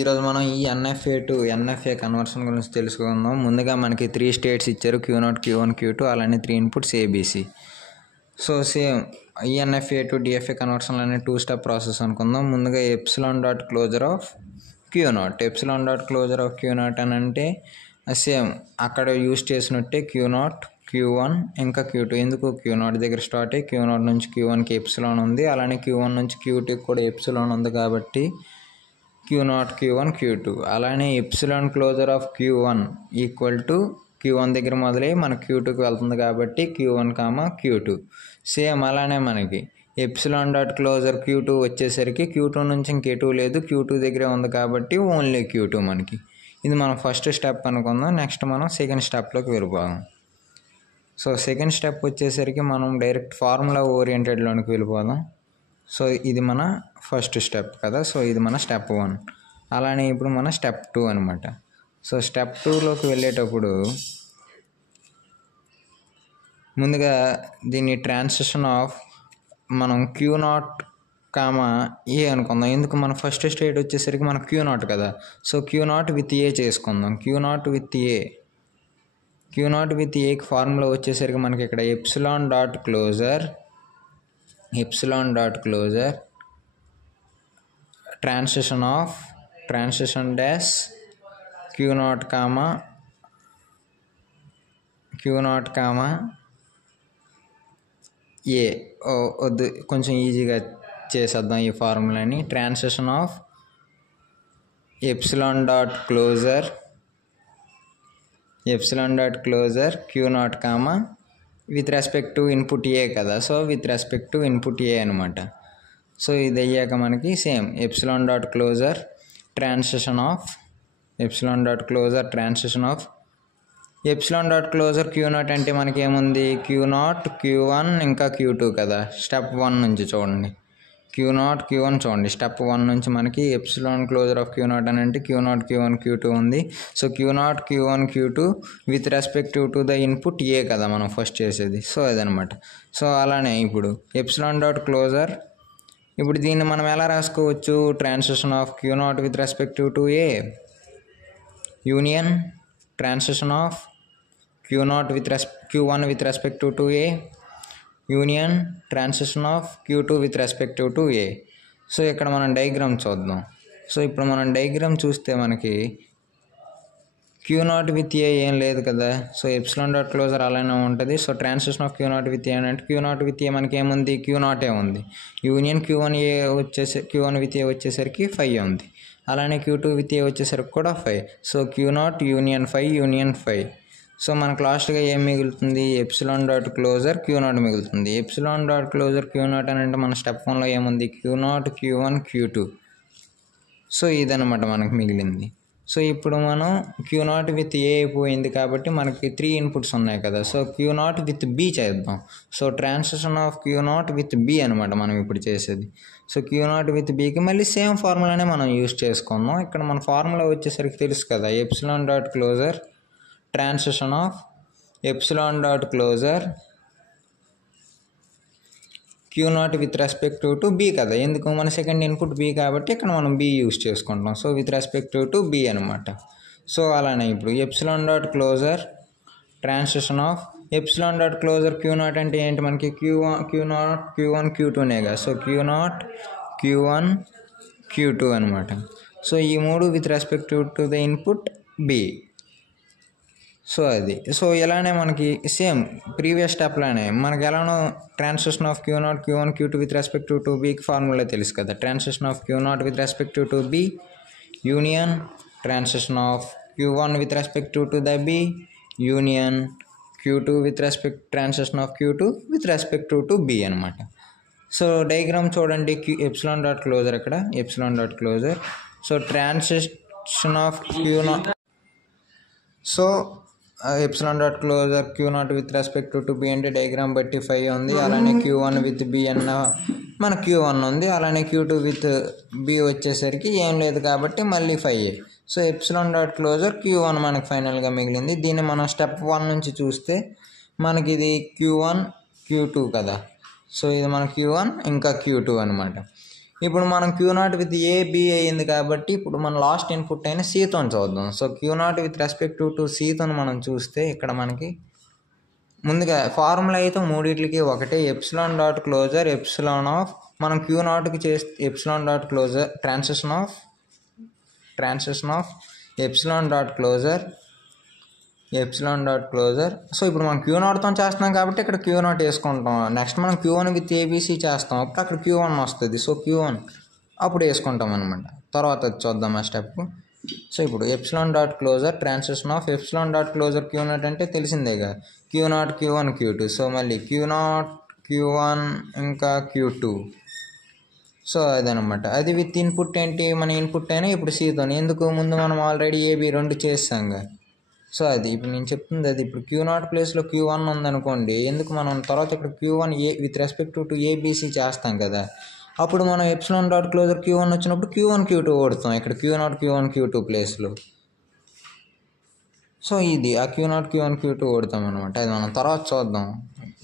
ఈరోజు మనం ఈ ఎన్ఎఫ్ఏ టు ఎన్ఎఫ్ఏ కన్వర్షన్ గురించి తెలుసుకుందాం. ముందుగా మనకి 3 స్టేట్స్ ఇచ్చారు, Q0, Q1, Q2, అలానే 3 inputs A B C. So same E N F A to DFA conversion అనే 2 స్టెప్ ప్రాసెస్ అనుకుందాం. ముందుగా epsilon dot closure of Q0. Epsilon dot closure of Q0 అని అంటే సేమ్ అక్కడ యూజ్ చేసినట్టే Q0, Q1 ఇంకా Q2. ఎందుకు Q0 దగ్గర స్టార్ట్ అయ్యి Q0 నుంచి Q1కి ఎప్సిలాన్ ఉంది, అలానే Q1 నుంచి Q2కి కూడా ఎప్సిలాన్ ఉంది కాబట్టి Q0, Q1, Q2. అలానే epsilon closure of Q1 equal to Q1 దగ్గర మొదలై మన Q2కి వెళ్తుంది కాబట్టి Q1, Q2. సేమ్ అలానే మనకి ఎప్సిలాన్ డాట్ క్లోజర్ Q2 వచ్చేసరికి Q2 నుంచి ఇంకెటు లేదు, Q2 దగ్గరే ఉంది కాబట్టి ఓన్లీ Q2 మనకి. ఇది మనం ఫస్ట్ స్టెప్ అనుకుందాం. నెక్స్ట్ మనం సెకండ్ స్టెప్లోకి వెళ్ళిపోదాం. సో సెకండ్ స్టెప్ వచ్చేసరికి మనం డైరెక్ట్ ఫార్ములా ఓరియంటెడ్లోనికి వెళ్ళిపోదాం. సో ఇది మన ఫస్ట్ స్టెప్ కదా. సో ఇది మన స్టెప్ 1. అలానే ఇప్పుడు మన స్టెప్ 2 అనమాట. సో స్టెప్ 2లోకి వెళ్ళేటప్పుడు ముందుగా దీన్ని ట్రాన్సిషన్ ఆఫ్ మనం Q0, ఏ అనుకుందాం. ఎందుకు మన ఫస్ట్ స్టేట్ వచ్చేసరికి మన Q0 కదా. సో Q0 విత్ ఏ చేసుకుందాం. Q0 విత్ ఏకి ఫార్ములా వచ్చేసరికి మనకి ఇక్కడ epsilon dot closure transition dash Q0, A. వద్దు, కొంచెం ఈజీగా చేసేద్దాం ఈ ఫార్ములాని. Transition of epsilon dot closure Q0, with respect to input A కదా. So with respect to input A అనమాట. సో ఇది అయ్యాక మనకి same epsilon dot closure transition of epsilon dot closure Q0 అంటే మనకి ఏముంది, Q0, Q1 ఇంకా Q2 కదా. స్టెప్ 1 నుంచి చూడండి, Q0, Q1 చూడండి. స్టెప్ 1 నుంచి మనకి ఎప్సిలాన్ క్లోజర్ ఆఫ్ Q0 అని అంటే Q0, Q1, Q2 ఉంది. So Q0, Q1, Q2 with respective to the input A కదా మనం ఫస్ట్ చేసేది. సో అదనమాట. సో అలానే ఇప్పుడు ఎప్సిలాన్ డాట్ క్లోజర్, ఇప్పుడు దీన్ని మనం ఎలా రాసుకోవచ్చు, transition of Q0 with respective to A union transition of Q1 with respective to A union transition of Q2 with respective to A. So ఇక్కడ మనం డయాగ్రామ్ చూద్దాం. సో ఇప్పుడు మనం డయాగ్రామ్ చూస్తే మనకి Q0 విత్ ఏ ఏం లేదు కదా. సో ఎప్సిలాన్ డాట్ క్లోజర్ అలానే ఉంటుంది. So transition of Q0 with a అంటే Q0 విత్ ఏ మనకి ఏముంది, Q0 ఉంది. యూనియన్ Q1 విత్ ఏ వచ్చేసరికి 5 ఉంది. అలానే Q2 విత్ ఏ వచ్చేసరికి కూడా 5. So Q0 union 5. సో మనకు లాస్ట్గా ఏం మిగులుతుంది, ఎప్సిలాన్ డాట్ క్లోజర్ Q0 మిగులుతుంది. ఎప్సిలాన్ డాట్ క్లోజర్ Q0 అని అంటే మన స్టెప్ 1లో ఏముంది, Q0, Q1, Q2. సో ఇదనమాట మనకు మిగిలింది. సో ఇప్పుడు మనం Q0 విత్ ఏ అయిపోయింది కాబట్టి మనకి 3 ఇన్పుట్స్ ఉన్నాయి కదా. సో Q0 విత్ బి చేద్దాం. So transition of Q0 with B అనమాట మనం ఇప్పుడు చేసేది. సో Q0 విత్ బికి మళ్ళీ సేమ్ ఫార్ములానే మనం యూజ్ చేసుకుందాం. ఇక్కడ మన ఫార్ములా వచ్చేసరికి తెలుసు కదా, epsilon dot closure transition of epsilon dot closure Q0 with respective to B కదా. ఎందుకు మన సెకండ్ ఇన్పుట్ బి కాబట్టి ఇక్కడ మనం బి యూజ్ చేసుకుంటాం. So with respective to B అనమాట. సో అలానే ఇప్పుడు epsilon dot closure transition of epsilon dot closure Q0 అంటే ఏంటి, మనకి Q1, Q2నేగా. So Q0, Q1, Q2 అనమాట. సో ఈ 3 with respective to the input B. So అది. సో ఇలానే మనకి సేమ్ ప్రీవియస్ స్టెప్లోనే మనకి ఎలానో transition of Q0, Q1, Q2 with respective to బికి ఫార్ములా తెలుసు కదా. Transition of Q0 with respective to B union transition of Q1 with respective to the B union Q2 with transition of Q2 with respective to B అనమాట. So diagram చూడండి, epsilon dot closure ఇక్కడ epsilon dot closure. So transition of Q0, so epsilon dot closure Q0 with respective to B అంటే diagram బట్టి 5 ఉంది. అలానే Q1 with B అన్న మన Q1 ఉంది. అలానే Q2 విత్ బి వచ్చేసరికి ఏం లేదు కాబట్టి మళ్ళీ 5. So epsilon dot closure Q1 మనకు ఫైనల్గా మిగిలింది. దీన్ని మనం స్టెప్ 1 నుంచి చూస్తే మనకి ఇది Q1, Q2 కదా. సో ఇది మన Q1 ఇంకా Q2 అనమాట. ఇప్పుడు మనం Q0 విత్ ఏ బి అయ్యింది కాబట్టి ఇప్పుడు మన లాస్ట్ ఇన్పుట్ అయిన Cతో చూద్దాం. So Q0 with respect to Cతో మనం చూస్తే ఇక్కడ మనకి ముందుగా ఫార్ములా అయితే మూడిట్లకి ఒకటే epsilon dot closure epsilon of మనం Q0కి చేస్తే epsilon dot closure transition of epsilon dot closure. So ఇప్పుడు మనం Q0తో చేస్తున్నాం కాబట్టి ఇక్కడ Q0 వేసుకుంటాం. నెక్స్ట్ మనం Q1 విత్ ఏబిసి చేస్తాం, అప్పుడు అక్కడ Q1 వస్తుంది. సో Q1 అప్పుడు వేసుకుంటాం అనమాట. తర్వాత చూద్దాం ఆ స్టెప్. సో ఇప్పుడు epsilon dot closure transition of epsilon dot closure Q0 అంటే తెలిసిందేగా, Q0 Q1 Q2. సో మళ్ళీ Q0 Q1 ఇంకా Q2. సో అదనమాట. అది విత్ ఇన్పుట్ ఏంటి, మన ఇన్పుట్ అయినా ఇప్పుడు Cతో. ఎందుకు, ముందు మనం ఆల్రెడీ ఏబి రెండు చేస్తాంగా. సో అది ఇప్పుడు నేను చెప్తుంది అది. ఇప్పుడు Q0 ప్లేస్లో Q1 ఉందనుకోండి, ఎందుకు మనం తర్వాత ఇక్కడ Q1 with respect to ABC చేస్తాం కదా, అప్పుడు మనం ఎప్సిలాన్ డాట్ క్లోజర్ Q1 వచ్చినప్పుడు Q1 Q2 కొడతాం ఇక్కడ Q0 Q1 Q2 ప్లేస్లో. సో ఇది ఆ Q0 Q1 Q2 కొడతాం అనమాట. అది మనం తర్వాత చూద్దాం,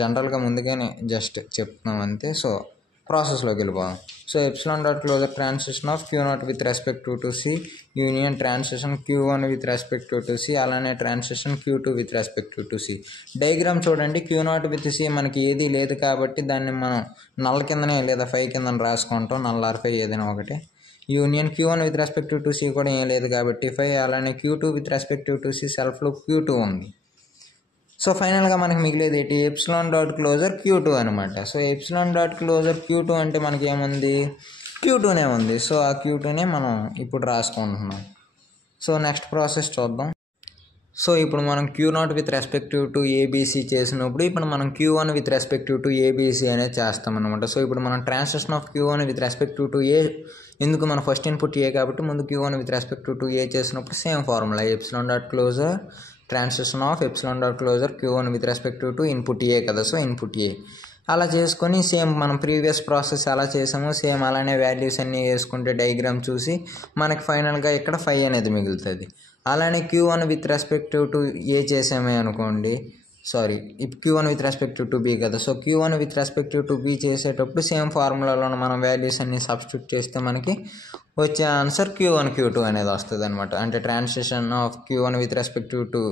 జనరల్గా ముందుగానే జస్ట్ చెప్తున్నాం అంతే. సో ప్రాసెస్లోకి వెళ్ళిపోదాం. So epsilon dot closure transition of Q0 with respect to C union transition Q1 with respect to C, అలానే transition Q2 with respect to C. Diagram చూడండి, Q0 విత్ C మనకి ఏది లేదు కాబట్టి దాన్ని మనం నల్ కిందనే లేదా 5 కింద రాసుకుంటాం, నల్ ఆర్ 5 ఏదైనా ఒకటే. Union Q1 with respect to C కూడా ఏం లేదు కాబట్టి 5, అలానే Q2 with respect to C సెల్ఫ్లో Q2 ఉంది. సో ఫైనల్గా మనకి మిగిలేదు ఏంటి, ఎప్సిలాన్ డాట్ క్లోజర్ Q2 అనమాట. So epsilon dot closure Q2 అంటే మనకి ఏముంది, Q2నే ఉంది. సో ఆ Q2నే మనం ఇప్పుడు రాసుకుంటున్నాం. సో నెక్స్ట్ ప్రాసెస్ చూద్దాం. సో ఇప్పుడు మనం Q0 with respective to A B C చేసినప్పుడు ఇప్పుడు మనం Q1 with respective to ABC అనేది చేస్తాం అనమాట. సో ఇప్పుడు మనం transition of Q1 with respective to A, ఎందుకు మన ఫస్ట్ ఇన్పుట్ ఏ కాబట్టి ముందు Q1 with respective to A చేసినప్పుడు same formula epsilon dot closure transition of epsilon dot closure Q1 with respective to input A కదా. So input ఏ అలా చేసుకొని same మనం previous process ఎలా చేసామో సేమ్ అలానే వాల్యూస్ అన్నీ వేసుకుంటే డయాగ్రామ్ చూసి మనకి ఫైనల్గా ఇక్కడ 5 అనేది మిగులుతుంది. అలానే Q1 with respective to A చేసామే అనుకోండి, Q1 with respective to B కదా. So Q1 with respective to B చేసేటప్పుడు సేమ్ ఫార్ములాలో మనం వాల్యూస్ అన్ని సబ్స్టిట్యూట్ చేస్తే మనకి వచ్చే ఆన్సర్ Q1 Q2 అనేది వస్తుంది అనమాట. అంటే transition of Q1 with respective to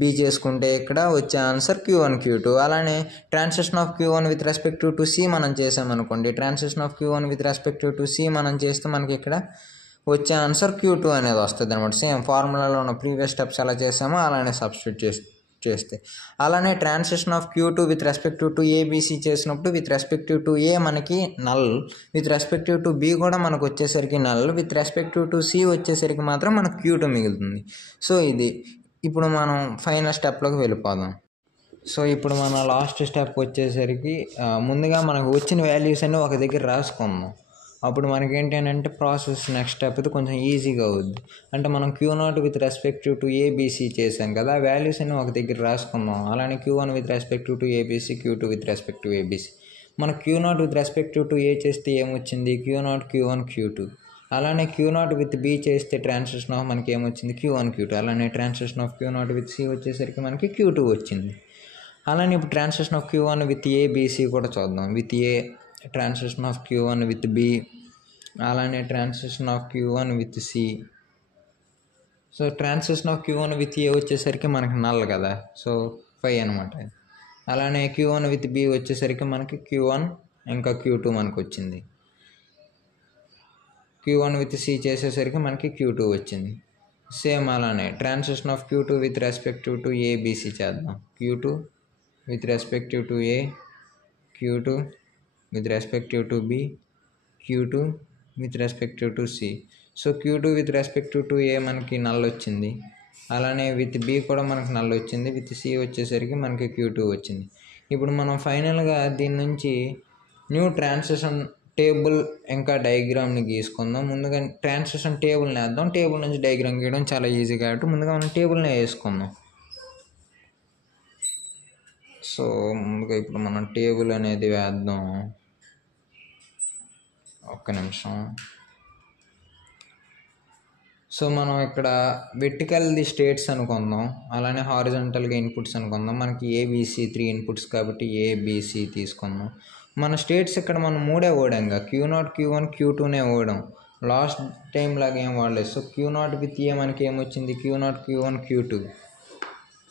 B చేసుకుంటే ఇక్కడ వచ్చే ఆన్సర్ Q1 Q2. అలానే transition of Q1 with respective to C మనం చేసామనుకోండి, transition of Q1 with respective to C మనం చేస్తే మనకి ఇక్కడ వచ్చే ఆన్సర్ Q2 అనేది వస్తుంది అనమాట. సేమ్ ఫార్ములాలో ఉన్న ప్రీవియస్ స్టెప్స్ ఎలా చేసామో అలానే సబ్స్టిట్యూట్ చేస్తే. అలానే transition of Q2 with respective to A B C చేసినప్పుడు విత్ రెస్పెక్టివ్ టు ఏ మనకి null, with respective to B కూడా మనకు వచ్చేసరికి null, with respective to C వచ్చేసరికి మాత్రం మనకు Q2 మిగులుతుంది. సో ఇది ఇప్పుడు మనం ఫైనల్ స్టెప్లోకి వెళ్ళిపోదాం. సో ఇప్పుడు మన లాస్ట్ స్టెప్ వచ్చేసరికి ముందుగా మనకు వచ్చిన వాల్యూస్ అన్నీ ఒక దగ్గర రాసుకుందాం. అప్పుడు మనకి ఏంటంటే ప్రాసెస్ నెక్స్ట్ స్టెప్ కొంచెం ఈజీగా అవుద్ది. అంటే మనం Q0 with respective to ABC చేసాం కదా, వాల్యూస్ అన్నీ ఒక దగ్గర రాసుకుందాం. అలానే Q1 with respective to A B C, Q2 with respective A B C. మన Q0 విత్ రెస్పెక్టివ్ టు ఏ చేస్తే ఏమొచ్చింది, Q0 Q1 Q2. అలానే Q0 విత్ బి చేస్తే ట్రాన్సిషన్ ఆఫ్ మనకి ఏమొచ్చింది, Q1 Q2. అలానే transition of Q0 with C వచ్చేసరికి మనకి Q2 వచ్చింది. అలానే ఇప్పుడు transition of Q1 with A B C కూడా చూద్దాం. With A transition of Q1 with B, అలానే transition of Q1 with C. So transition of Q1 with A వచ్చేసరికి మనకి నల్ కదా, సో 5 అనమాట. అలానే Q1 విత్ బి వచ్చేసరికి మనకి Q1 ఇంకా Q2 మనకు వచ్చింది. Q1 విత్ సి చేసేసరికి మనకి Q2 వచ్చింది. సేమ్ అలానే transition of Q2 with respective to A B C చేద్దాం. Q2 with respective to A, Q2 with respective to B, Q2 with respective to C. So Q2 with respective to A మనకి null వచ్చింది. అలానే with B కూడా మనకి null వచ్చింది. With C వచ్చేసరికి మనకి Q2 వచ్చింది. ఇప్పుడు మనం ఫైనల్గా దీని నుంచి న్యూ ట్రాన్సిషన్ టేబుల్ ఇంకా డయాగ్రామ్ని గీసుకుందాం. ముందుగా ట్రాన్సిషన్ టేబుల్ని వేద్దాం. టేబుల్ నుంచి డయాగ్రామ్ గీయడం చాలా ఈజీ కాబట్టి ముందుగా మనం టేబుల్ని వేసుకుందాం. సో ముందుగా ఇప్పుడు మనం టేబుల్ అనేది వేద్దాం. ఒక్క నిమిషం. సో మనం ఇక్కడ వెర్టికల్ది స్టేట్స్ అనుకుందాం, అలానే హారిజంటల్గా ఇన్పుట్స్ అనుకుందాం. మనకి ఏబిసి 3 ఇన్పుట్స్ కాబట్టి ఏబిసి తీసుకుందాం. మన స్టేట్స్ ఇక్కడ మనం 3 ఓడాంగా, Q0 Q1 Q2నే ఓడాం, లాస్ట్ టైం లాగా ఏం వాడలేదు. సో Q0 విత్ ఏ మనకి ఏమొచ్చింది, Q0 Q1 Q2.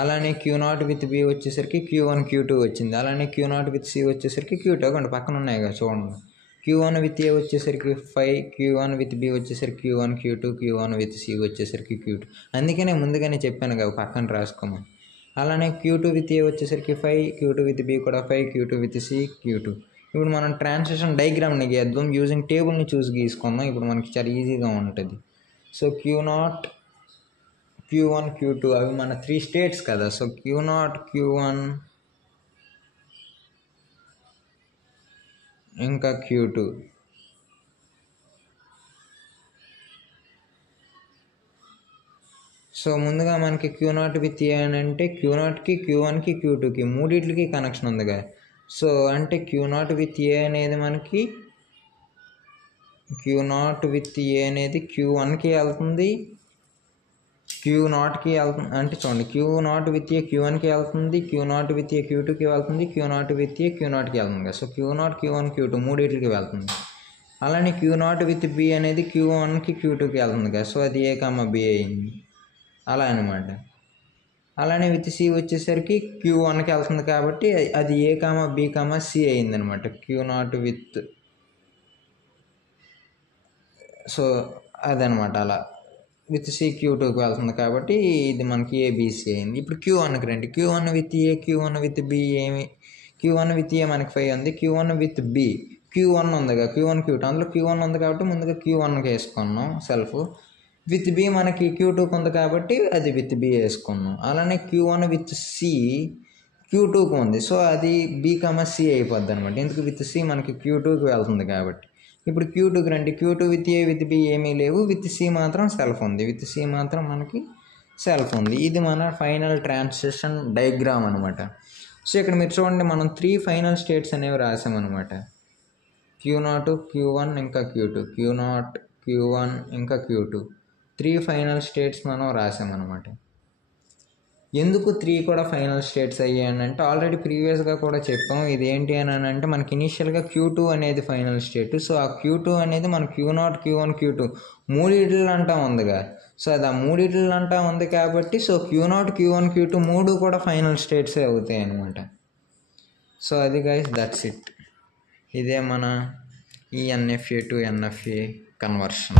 అలానే Q0 విత్ బి వచ్చేసరికి Q1 Q2 వచ్చింది. అలానే Q0 విత్ సి వచ్చేసరికి Q2. అక్కడ పక్కన ఉన్నాయి కదా చూడండి. Q1 విత్ ఏ వచ్చేసరికి 5, Q1 విత్ బి వచ్చేసరికి Q1 Q2, Q1 with C వచ్చేసరికి Q2. అందుకనే ముందుగానే చెప్పాను కదా పక్కన రాసుకోమని. అలానే Q2 విత్ ఏ వచ్చేసరికి 5, Q2 విత్ బి కూడా 5, Q2 విత్ సి Q2. ఇప్పుడు మనం ట్రాన్సిషన్ డయాగ్రామ్ని గీద్దాం, యూజింగ్ టేబుల్ని చూసి గీసుకుందాం. ఇప్పుడు మనకి చాలా ఈజీగా ఉంటుంది. సో Q0 Q1 Q2 అవి మన 3 స్టేట్స్ కదా. సో Q0 Q1 ఇంకా Q2. సో ముందుగా మనకి Q0 విత్ ఏ అని అంటే Q0కి Q1కి Q2కి మూడిట్లకి కనెక్షన్ ఉందిగా. సో అంటే Q0 విత్ ఏ అనేది మనకి Q0 విత్ ఏ అనేది Q1కి వెళ్తుంది, Q0కి వెళ్తుంది. అంటే చూడండి, Q0 విత్ ఏ Q1కి వెళ్తుంది, Q0 విత్ ఏ Q2కి వెళ్తుంది, Q0 విత్ ఏ Q0కి వెళ్తుంది కదా. సో Q0 Q1 Q2 మూడిట్లకి వెళ్తుంది. అలానే Q0 విత్ బి అనేది Q1కి Q2కి వెళ్తుంది కదా. సో అది ఏ కామ బి అయింది అలా అనమాట. అలానే విత్ సి వచ్చేసరికి Q1కి వెళ్తుంది కాబట్టి అది ఏ కామ బి కామ సి అయిందనమాట. Q0 విత్, సో అదనమాట. అలా విత్ సి Q2కి వెళ్తుంది కాబట్టి ఇది మనకి ఏబిసి అయింది. ఇప్పుడు Q1కి రండి. Q1 with A Q1 with B ఏమి, Q1 విత్ ఏ మనకి 5 ఉంది, Q1 విత్ బి Q1 ఉందిగా, Q1 Q2 అందులో Q1 ఉంది కాబట్టి ముందుగా Q1కి వేసుకున్నాం సెల్ఫ్. విత్ బి మనకి Q2కి ఉంది కాబట్టి అది విత్ బి వేసుకున్నాం. అలానే Q1 విత్ సి Q2కి ఉంది, సో అది బి కామ సి అయిపోద్ది అనమాట. ఎందుకు విత్ సి మనకి Q2కి వెళ్తుంది కాబట్టి. ఇప్పుడు Q2కి రండి. Q2 with a with B ఏమీ లేవు, విత్ సి మాత్రం సెల్ఫ్ ఉంది, విత్ సి మాత్రం మనకి సెల్ఫ్ ఉంది. ఇది మన ఫైనల్ ట్రాన్సిషన్ డయాగ్రామ్ అనమాట. సో ఇక్కడ మీరు చూడండి, మనం 3 ఫైనల్ స్టేట్స్ అనేవి రాసామన్నమాట. Q0 Q1 ఇంకా Q2, Q0 Q1 ఇంకా Q2 3 ఫైనల్ స్టేట్స్ మనం రాసామన్నమాట. ఎందుకు 3 కూడా ఫైనల్ స్టేట్స్ అయ్యాయి అంటే ఆల్రెడీ ప్రీవియస్గా కూడా చెప్పాం. ఇది ఏంటి అని అంటే మనకి ఇనీషియల్గా Q2 అనేది ఫైనల్ స్టేట్. సో ఆ Q2 అనేది మన Q0 Q1 Q2 మూడిట్లు అంటా ఉందిగా. సో అది ఆ మూడిట్లు అంటా ఉంది కాబట్టి సో Q0 Q1 Q2 మూడు కూడా ఫైనల్ స్టేట్సే అవుతాయి అనమాట. సో అది గైస్, దట్స్ ఇట్. ఇదే మన ఈ NFA టు NFA కన్వర్షన్.